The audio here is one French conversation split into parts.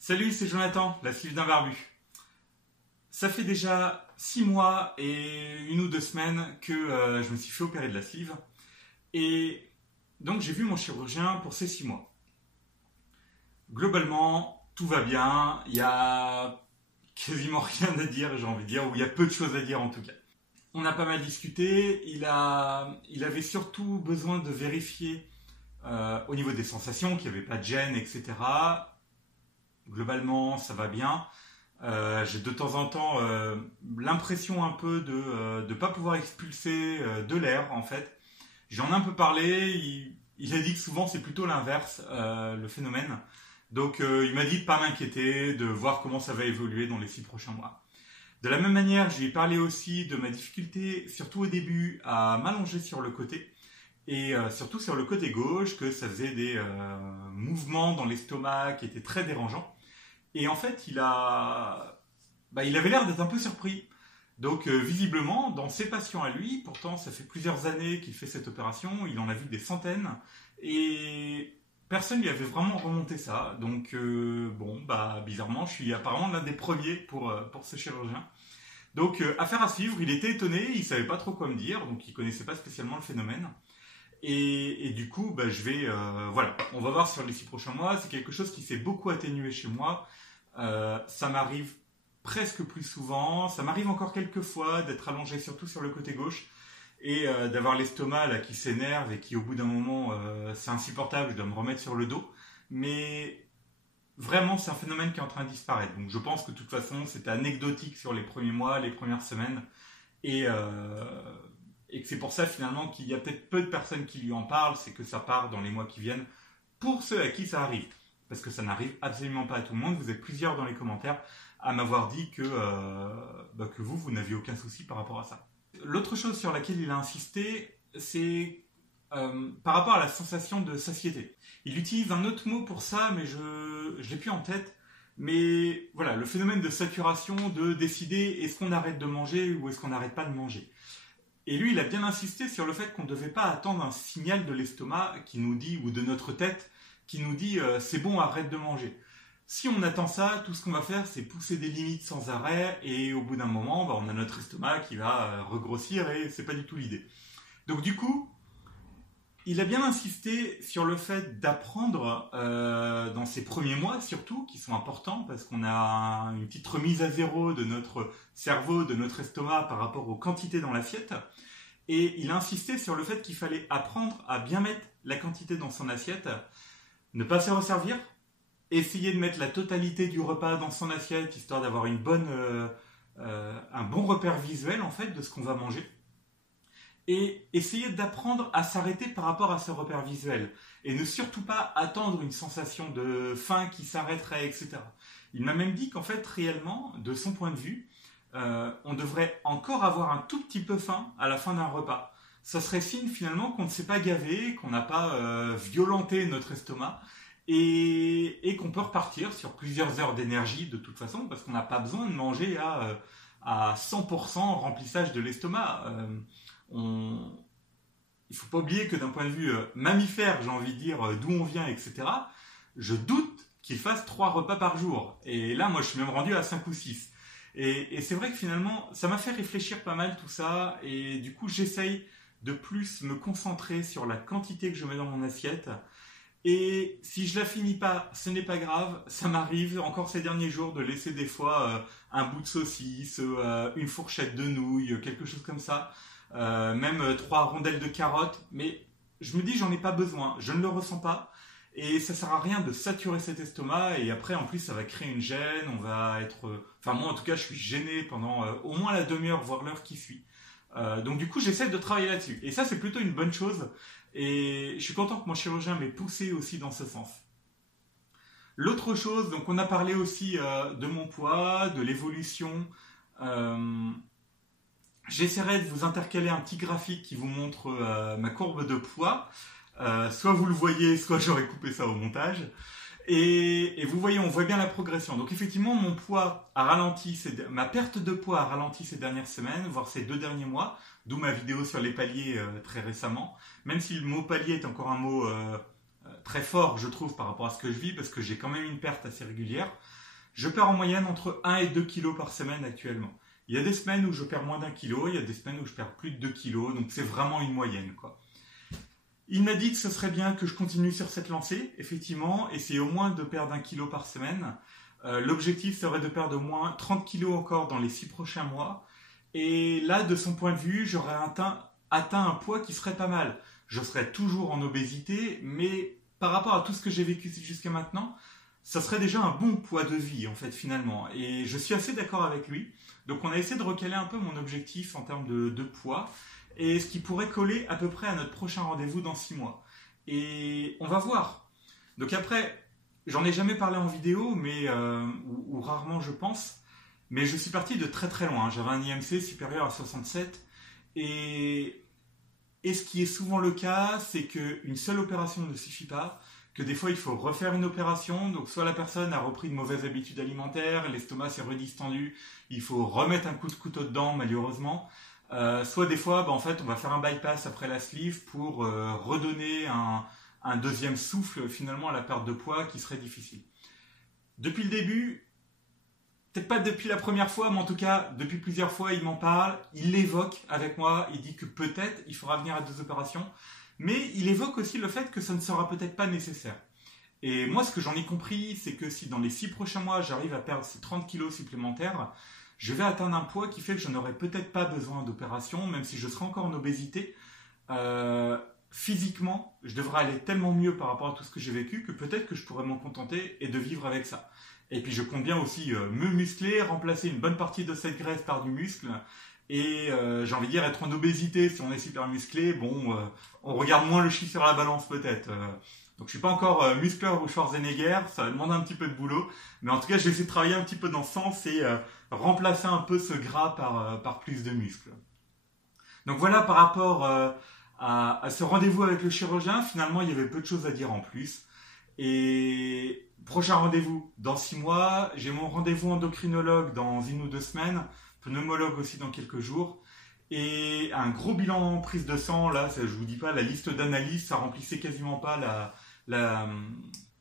Salut, c'est Jonathan, la sleeve d'un barbu. Ça fait déjà 6 mois et 1 ou 2 semaines que je me suis fait opérer de la sleeve. Et donc j'ai vu mon chirurgien pour ces 6 mois. Globalement, tout va bien. Il y a quasiment rien à dire, j'ai envie de dire, ou il y a peu de choses à dire en tout cas. On a pas mal discuté. Il avait surtout besoin de vérifier au niveau des sensations qu'il n'y avait pas de gêne, etc. Globalement, ça va bien. J'ai de temps en temps l'impression un peu de ne pas pouvoir expulser de l'air, en fait. J'en ai un peu parlé. Il a dit que souvent, c'est plutôt l'inverse, le phénomène. Donc, il m'a dit de ne pas m'inquiéter, de voir comment ça va évoluer dans les 6 prochains mois. De la même manière, je lui ai parlé aussi de ma difficulté, surtout au début, à m'allonger sur le côté. Et surtout sur le côté gauche, que ça faisait des mouvements dans l'estomac qui étaient très dérangeants. Et en fait, il avait l'air d'être un peu surpris. Donc, visiblement, dans ses patients à lui, pourtant, ça fait plusieurs années qu'il fait cette opération, il en a vu des centaines, et personne lui avait vraiment remonté ça. Donc, bizarrement, je suis apparemment l'un des premiers pour ce chirurgien. Donc, affaire à suivre, il était étonné, il savait pas trop quoi me dire, donc il connaissait pas spécialement le phénomène. Et du coup, on va voir sur les 6 prochains mois. C'est quelque chose qui s'est beaucoup atténué chez moi. Ça m'arrive presque plus souvent. Ça m'arrive encore quelques fois d'être allongé surtout sur le côté gauche et d'avoir l'estomac là qui s'énerve et qui au bout d'un moment c'est insupportable. Je dois me remettre sur le dos. Mais vraiment, c'est un phénomène qui est en train de disparaître. Donc je pense que de toute façon, c'était anecdotique sur les premiers mois, les premières semaines. Et que c'est pour ça finalement qu'il y a peut-être peu de personnes qui lui en parlent, c'est que ça part dans les mois qui viennent, pour ceux à qui ça arrive. Parce que ça n'arrive absolument pas à tout le monde. Vous êtes plusieurs dans les commentaires à m'avoir dit que vous n'aviez aucun souci par rapport à ça. L'autre chose sur laquelle il a insisté, c'est par rapport à la sensation de satiété. Il utilise un autre mot pour ça, mais je ne l'ai plus en tête. Mais voilà, le phénomène de saturation, de décider est-ce qu'on arrête de manger ou est-ce qu'on n'arrête pas de manger. Et lui, il a bien insisté sur le fait qu'on ne devait pas attendre un signal de l'estomac qui nous dit, ou de notre tête, qui nous dit c'est bon, arrête de manger. Si on attend ça, tout ce qu'on va faire, c'est pousser des limites sans arrêt, et au bout d'un moment, on a notre estomac qui va regrossir, et c'est pas du tout l'idée. Donc du coup, il a bien insisté sur le fait d'apprendre dans ces premiers mois surtout, qui sont importants, parce qu'on a une petite remise à zéro de notre cerveau, de notre estomac par rapport aux quantités dans l'assiette. Et il a insisté sur le fait qu'il fallait apprendre à bien mettre la quantité dans son assiette, ne pas se resservir, essayer de mettre la totalité du repas dans son assiette, histoire d'avoir un bon repère visuel en fait de ce qu'on va manger. Et essayer d'apprendre à s'arrêter par rapport à ce repère visuel. Et ne surtout pas attendre une sensation de faim qui s'arrêterait, etc. Il m'a même dit qu'en fait, réellement, de son point de vue, on devrait encore avoir un tout petit peu faim à la fin d'un repas. Ça serait signe finalement qu'on ne s'est pas gavé, qu'on n'a pas violenté notre estomac, et qu'on peut repartir sur plusieurs heures d'énergie de toute façon, parce qu'on n'a pas besoin de manger à 100% remplissage de l'estomac. Il ne faut pas oublier que d'un point de vue mammifère, j'ai envie de dire, d'où on vient, etc., je doute qu'il fasse 3 repas par jour. Et là, moi, je suis même rendu à 5 ou 6. Et c'est vrai que finalement, ça m'a fait réfléchir pas mal tout ça. Et du coup, j'essaye de plus me concentrer sur la quantité que je mets dans mon assiette. Et si je la finis pas, ce n'est pas grave. Ça m'arrive encore ces derniers jours de laisser des fois un bout de saucisse, une fourchette de nouilles, quelque chose comme ça. Même 3 rondelles de carottes, mais je me dis j'en ai pas besoin, je ne le ressens pas et ça sert à rien de saturer cet estomac et après en plus ça va créer une gêne, on va être, moi en tout cas je suis gêné pendant au moins la demi-heure voire l'heure qui suit. Donc du coup j'essaie de travailler là-dessus et ça c'est plutôt une bonne chose et je suis content que mon chirurgien m'ait poussé aussi dans ce sens. L'autre chose, donc on a parlé aussi de mon poids, de l'évolution. J'essaierai de vous intercaler un petit graphique qui vous montre ma courbe de poids. Soit vous le voyez, soit j'aurais coupé ça au montage. Et vous voyez, on voit bien la progression. Donc effectivement, mon poids a ralenti, ma perte de poids a ralenti ces dernières semaines, voire ces 2 derniers mois, d'où ma vidéo sur les paliers très récemment. Même si le mot palier est encore un mot très fort, je trouve, par rapport à ce que je vis, parce que j'ai quand même une perte assez régulière. Je perds en moyenne entre 1 et 2 kilos par semaine actuellement. Il y a des semaines où je perds moins d'1 kilo, il y a des semaines où je perds plus de 2 kilos, donc c'est vraiment une moyenne, quoi. Il m'a dit que ce serait bien que je continue sur cette lancée, effectivement, essayer au moins de perdre 1 kilo par semaine. L'objectif serait de perdre au moins 30 kilos encore dans les 6 prochains mois. Et là, de son point de vue, j'aurais atteint un poids qui serait pas mal. Je serais toujours en obésité, mais par rapport à tout ce que j'ai vécu jusqu'à maintenant, ça serait déjà un bon poids de vie, en fait, finalement. Et je suis assez d'accord avec lui. Donc on a essayé de recaler un peu mon objectif en termes de poids, et ce qui pourrait coller à peu près à notre prochain rendez-vous dans 6 mois. Et on va voir. Donc après, j'en ai jamais parlé en vidéo, mais ou rarement je pense, mais je suis parti de très très loin. J'avais un IMC supérieur à 67, et ce qui est souvent le cas, c'est qu'une seule opération ne suffit pas, que des fois il faut refaire une opération, donc soit la personne a repris de mauvaises habitudes alimentaires, l'estomac s'est redistendu, il faut remettre un coup de couteau dedans malheureusement, soit des fois en fait on va faire un bypass après la sleeve pour redonner un deuxième souffle finalement à la perte de poids qui serait difficile. Depuis le début, peut-être pas depuis la première fois, mais en tout cas depuis plusieurs fois il m'en parle, il l'évoque avec moi, il dit que peut-être il faudra venir à 2 opérations, mais il évoque aussi le fait que ça ne sera peut-être pas nécessaire. Et moi ce que j'en ai compris, c'est que si dans les 6 prochains mois j'arrive à perdre ces 30 kilos supplémentaires, je vais atteindre un poids qui fait que je n'aurai peut-être pas besoin d'opération, même si je serai encore en obésité. Physiquement, je devrais aller tellement mieux par rapport à tout ce que j'ai vécu que peut-être que je pourrais m'en contenter et de vivre avec ça. Et puis je compte bien aussi me muscler, remplacer une bonne partie de cette graisse par du muscle. Et j'ai envie de dire, être en obésité si on est super musclé, on regarde moins le chiffre sur la balance peut-être. Donc je suis pas encore muscleur ou Schwarzenegger, ça va demander un petit peu de boulot. Mais en tout cas, je vais essayer de travailler un petit peu dans ce sens et remplacer un peu ce gras par plus de muscles. Donc voilà, par rapport à ce rendez-vous avec le chirurgien, finalement il y avait peu de choses à dire en plus. Et prochain rendez-vous dans 6 mois, j'ai mon rendez-vous endocrinologue dans 1 ou 2 semaines, pneumologue aussi dans quelques jours, et un gros bilan prise de sang, là, ça, je vous dis pas, la liste d'analyses, ça remplissait quasiment pas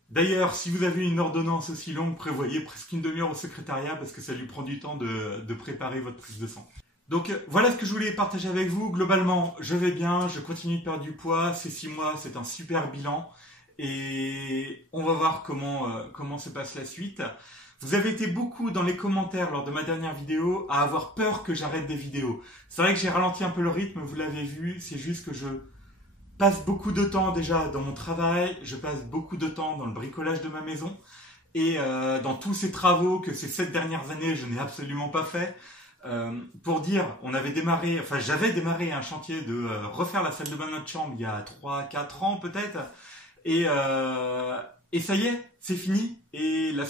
D'ailleurs, si vous avez une ordonnance aussi longue, prévoyez presque une demi-heure au secrétariat parce que ça lui prend du temps de préparer votre prise de sang. Donc voilà ce que je voulais partager avec vous. Globalement, je vais bien, je continue de perdre du poids, ces 6 mois, c'est un super bilan. Et on va voir comment se passe la suite. Vous avez été beaucoup dans les commentaires lors de ma dernière vidéo à avoir peur que j'arrête des vidéos. C'est vrai que j'ai ralenti un peu le rythme, vous l'avez vu, c'est juste que je passe beaucoup de temps déjà dans mon travail, je passe beaucoup de temps dans le bricolage de ma maison et dans tous ces travaux que ces 7 dernières années je n'ai absolument pas fait. Pour dire, j'avais démarré un chantier de refaire la salle de bain de notre chambre il y a 3-4 ans peut-être. Et ça y est, c'est fini. Et depuis la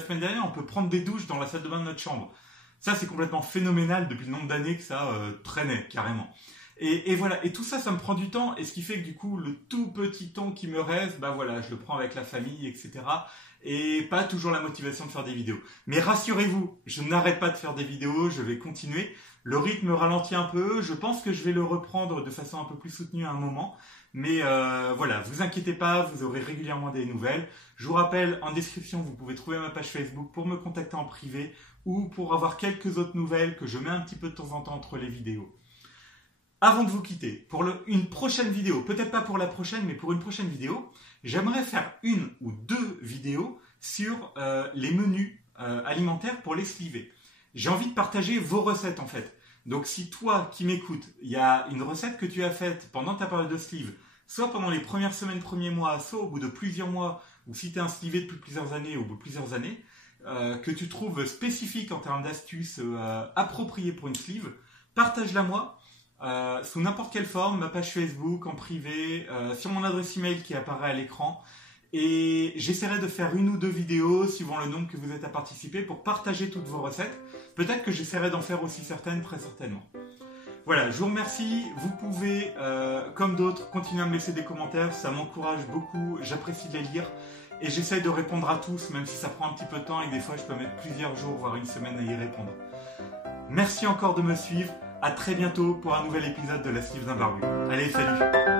semaine dernière, on peut prendre des douches dans la salle de bain de notre chambre. Ça, c'est complètement phénoménal depuis le nombre d'années que ça traînait, carrément. Et voilà, et tout ça, ça me prend du temps. Et ce qui fait que du coup, le tout petit temps qui me reste, je le prends avec la famille, etc. Et pas toujours la motivation de faire des vidéos. Mais rassurez-vous, je n'arrête pas de faire des vidéos, je vais continuer. Le rythme ralentit un peu, je pense que je vais le reprendre de façon un peu plus soutenue à un moment. Mais voilà, vous inquiétez pas, vous aurez régulièrement des nouvelles. Je vous rappelle, en description, vous pouvez trouver ma page Facebook pour me contacter en privé ou pour avoir quelques autres nouvelles que je mets un petit peu de temps en temps entre les vidéos. Avant de vous quitter, pour une prochaine vidéo, peut-être pas pour la prochaine, mais pour une prochaine vidéo, j'aimerais faire 1 ou 2 vidéos sur les menus alimentaires pour les slivés. J'ai envie de partager vos recettes en fait. Donc si toi qui m'écoutes, il y a une recette que tu as faite pendant ta période de sleeve, soit pendant les premières semaines, premiers mois, soit au bout de plusieurs mois, ou si tu es un slivé depuis plusieurs années, au bout de plusieurs années, que tu trouves spécifique en termes d'astuces appropriées pour une sleeve, partage-la moi sous n'importe quelle forme, ma page Facebook, en privé, sur mon adresse email qui apparaît à l'écran. Et j'essaierai de faire 1 ou 2 vidéos, suivant le nombre que vous êtes à participer, pour partager toutes vos recettes. Peut-être que j'essaierai d'en faire aussi certaines, très certainement. Voilà, je vous remercie. Vous pouvez, comme d'autres, continuer à me laisser des commentaires. Ça m'encourage beaucoup, j'apprécie de les lire. Et j'essaie de répondre à tous, même si ça prend un petit peu de temps et que des fois je peux mettre plusieurs jours, voire 1 semaine à y répondre. Merci encore de me suivre. À très bientôt pour un nouvel épisode de la Sleeve d'un barbu. Allez, salut!